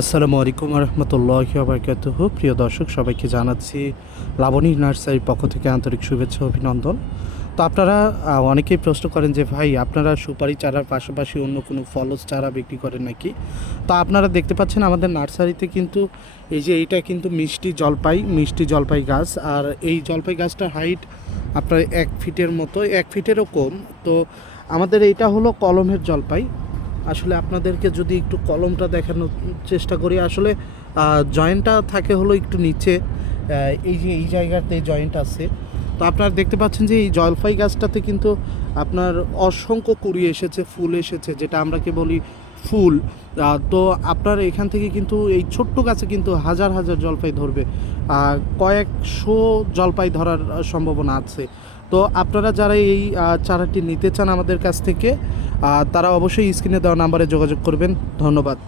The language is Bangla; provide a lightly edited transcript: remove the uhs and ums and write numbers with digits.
আসসালামু আলাইকুম রহমতুল্লাহি ওয়া বারাকাতুহু। প্রিয় দর্শক, সবাইকে জানাচ্ছি লাবণী নার্সারির পক্ষ থেকে আন্তরিক শুভেচ্ছা ও অভিনন্দন। তো আপনারা অনেকেই প্রশ্ন করেন যে ভাই, আপনারা সুপারি চারার পাশাপাশি অন্য কোনো ফলজ চারা বিক্রি করেন নাকি? তো আপনারা দেখতে পাচ্ছেন আমাদের নার্সারিতে কিন্তু এই যে এইটা কিন্তু মিষ্টি জলপাই গাছ। আর এই জলপাই গাছটার হাইট আপনার 1 ফিটের মতো, 1 ফিটেরও কম। তো আমাদের এইটা হলো কলমের জলপাই। আসলে আপনাদেরকে যদি একটু কলমটা দেখানোর চেষ্টা করি, আসলে জয়েন্টটা থাকে হলো একটু নিচে, এই যে এই জায়গাতে জয়েন্ট আছে। তো আপনারা দেখতে পাচ্ছেন যে এই জলপাই গাছটাতে কিন্তু আপনার অসংখ্য কুড়ি এসেছে, ফুল এসেছে, যেটা আমরাকে বলি ফুল। তো আপনার এখান থেকে কিন্তু এই ছোট্ট গাছে কিন্তু হাজার হাজার জলপাই ধরবে, কয়েকশো জলপাই ধরার সম্ভাবনা আছে। তো আপনারা যারা এই চারাটি নিতে চান আমাদের কাছ থেকে, তারা অবশ্যই স্ক্রিনে দেওয়া নাম্বারে যোগাযোগ করবেন। ধন্যবাদ।